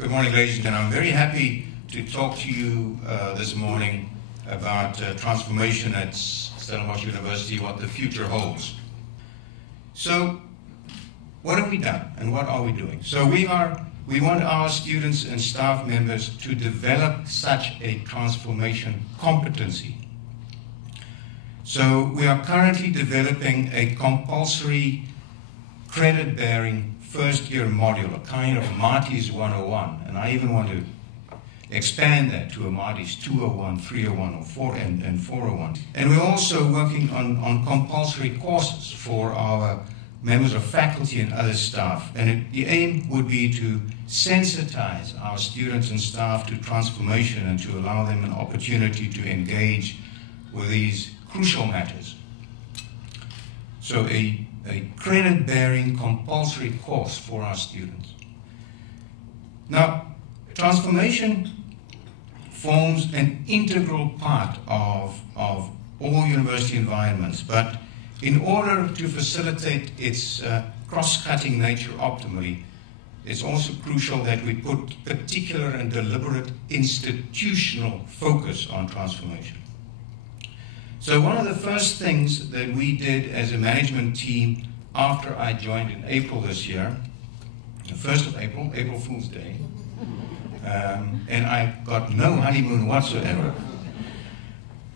Good morning, ladies and gentlemen. I'm very happy to talk to you this morning about transformation at Stellenbosch University, what the future holds. So, what have we done and what are we doing? So we want our students and staff members to develop such a transformation competency. So we are currently developing a compulsory credit-bearing first-year module, a kind of Marty's 101, and I even want to expand that to a Marty's 201, 301, or 4 and 401. And we're also working on compulsory courses for our members of faculty and other staff. And the aim would be to sensitize our students and staff to transformation and to allow them an opportunity to engage with these crucial matters. So a credit-bearing compulsory course for our students. Now, transformation forms an integral part of all university environments, but in order to facilitate its cross-cutting nature optimally, it's also crucial that we put particular and deliberate institutional focus on transformation. So one of the first things that we did as a management team after I joined in April this year, the 1st of April, April Fool's Day, and I got no honeymoon whatsoever.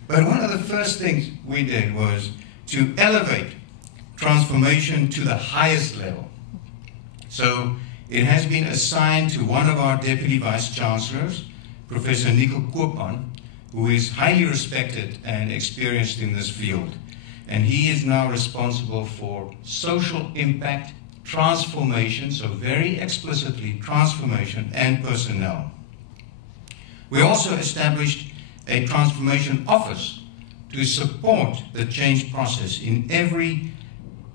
But one of the first things we did was to elevate transformation to the highest level. So it has been assigned to one of our Deputy Vice-Chancellors, Professor Nico Koopman, who is highly respected and experienced in this field. And he is now responsible for social impact, transformation, so very explicitly transformation and personnel. We also established a transformation office to support the change process in every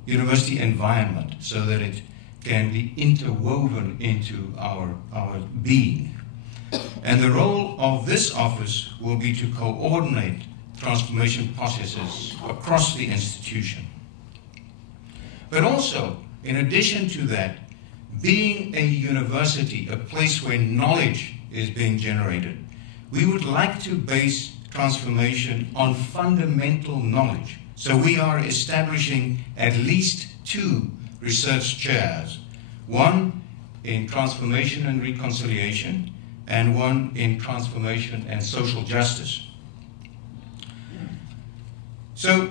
university environment so that it can be interwoven into our being. And the role of this office will be to coordinate transformation processes across the institution. But also, in addition to that, being a university, a place where knowledge is being generated, we would like to base transformation on fundamental knowledge. So we are establishing at least 2 research chairs, one in transformation and reconciliation, and one in transformation and social justice. So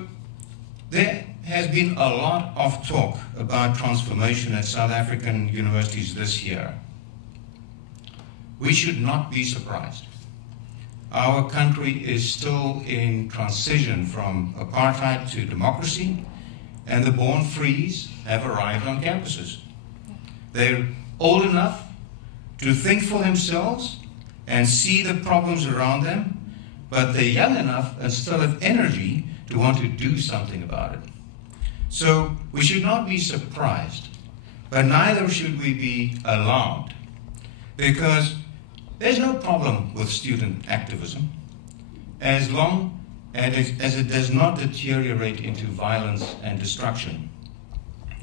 there has been a lot of talk about transformation at South African universities this year. We should not be surprised. Our country is still in transition from apartheid to democracy, and the born frees have arrived on campuses. They're old enough to think for themselves and see the problems around them, but they're young enough and still have energy to want to do something about it. So we should not be surprised, but neither should we be alarmed, because there's no problem with student activism as long as it does not deteriorate into violence and destruction.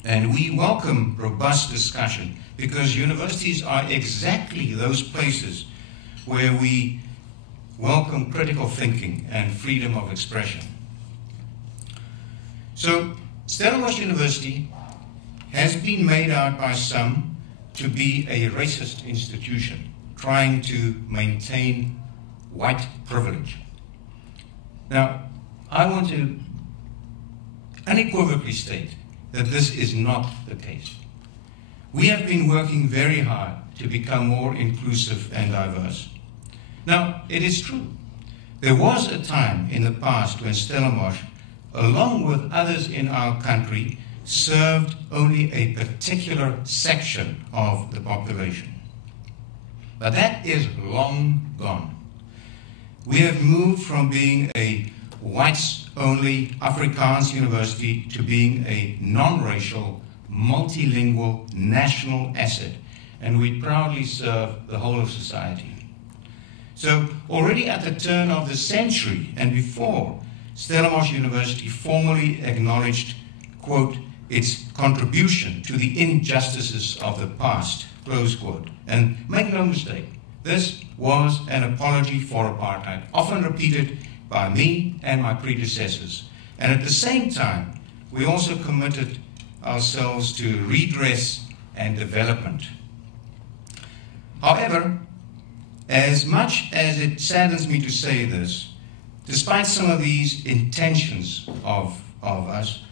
And we welcome robust discussion, because universities are exactly those places where we welcome critical thinking and freedom of expression. So Stellenbosch University has been made out by some to be a racist institution, trying to maintain white privilege. Now, I want to unequivocally state that this is not the case. We have been working very hard to become more inclusive and diverse. Now, it is true, there was a time in the past when Stellenbosch, along with others in our country, served only a particular section of the population. But that is long gone. We have moved from being a whites-only Afrikaans university to being a non-racial, multilingual national asset, and we proudly serve the whole of society. So already at the turn of the century and before, Stellenbosch University formally acknowledged, quote, its contribution to the injustices of the past, close quote. And make no mistake, this was an apology for apartheid, often repeated by me and my predecessors. And at the same time, we also committed ourselves to redress and development. However, as much as it saddens me to say this, despite some of these intentions of us,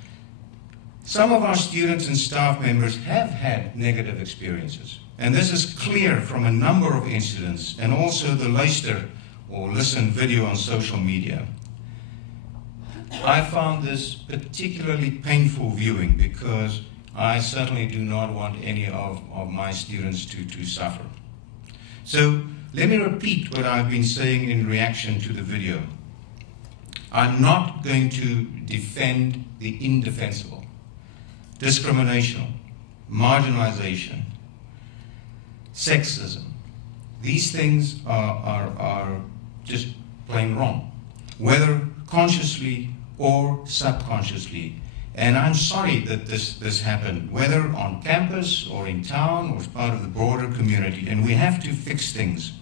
some of our students and staff members have had negative experiences. And this is clear from a number of incidents and also the luister or listen video on social media. I found this particularly painful viewing because I certainly do not want any of my students to suffer. So let me repeat what I've been saying in reaction to the video. I'm not going to defend the indefensible. Discrimination, marginalization, sexism. These things are just plain wrong, whether consciously or subconsciously. And I'm sorry that this happened, whether on campus or in town or as part of the broader community, and we have to fix things.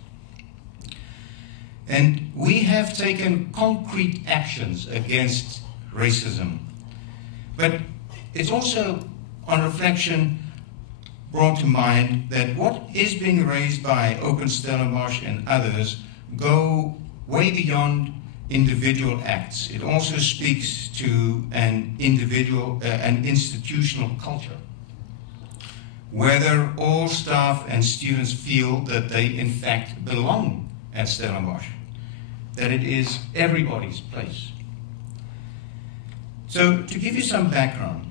And we have taken concrete actions against racism. But it's also, on reflection, brought to mind that what is being raised by Open Stellenbosch and others go way beyond individual acts. It also speaks to an individual, an institutional culture, whether all staff and students feel that they in fact belong at Stellenbosch, that it is everybody's place. So to give you some background,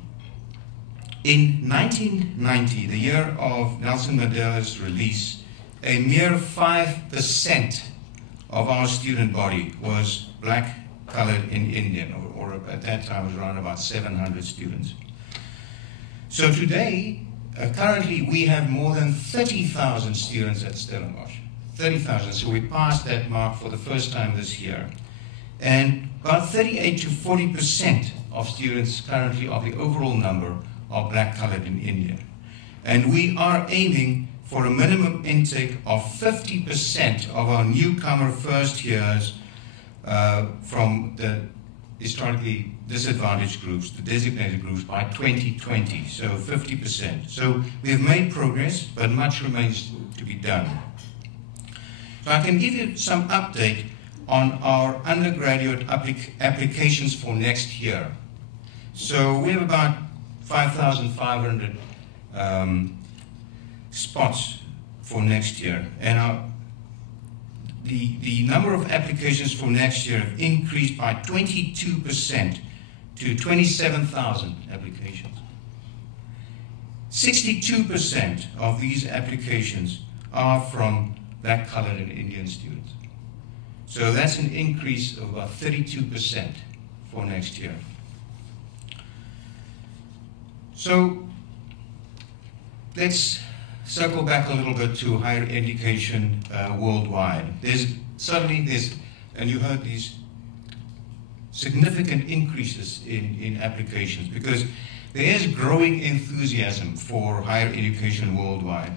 in 1990, the year of Nelson Mandela's release, a mere 5% of our student body was black, colored, and Indian, or at that time it was around about 700 students. So today, currently we have more than 30,000 students at Stellenbosch. 30,000, so we passed that mark for the first time this year. And about 38 to 40% of students currently of the overall number are black, colored, and Indian. And we are aiming for a minimum intake of 50% of our newcomer first years from the historically disadvantaged groups, the designated groups, by 2020, so 50%. So we have made progress, but much remains to be done. So I can give you some update on our undergraduate applications for next year. So we have about 5,500 spots for next year, and the number of applications for next year have increased by 22% to 27,000 applications. 62% of these applications are from black, colored, and Indian students. So that's an increase of about 32% for next year. So let's circle back a little bit to higher education worldwide. And you heard these significant increases in applications because there is growing enthusiasm for higher education worldwide.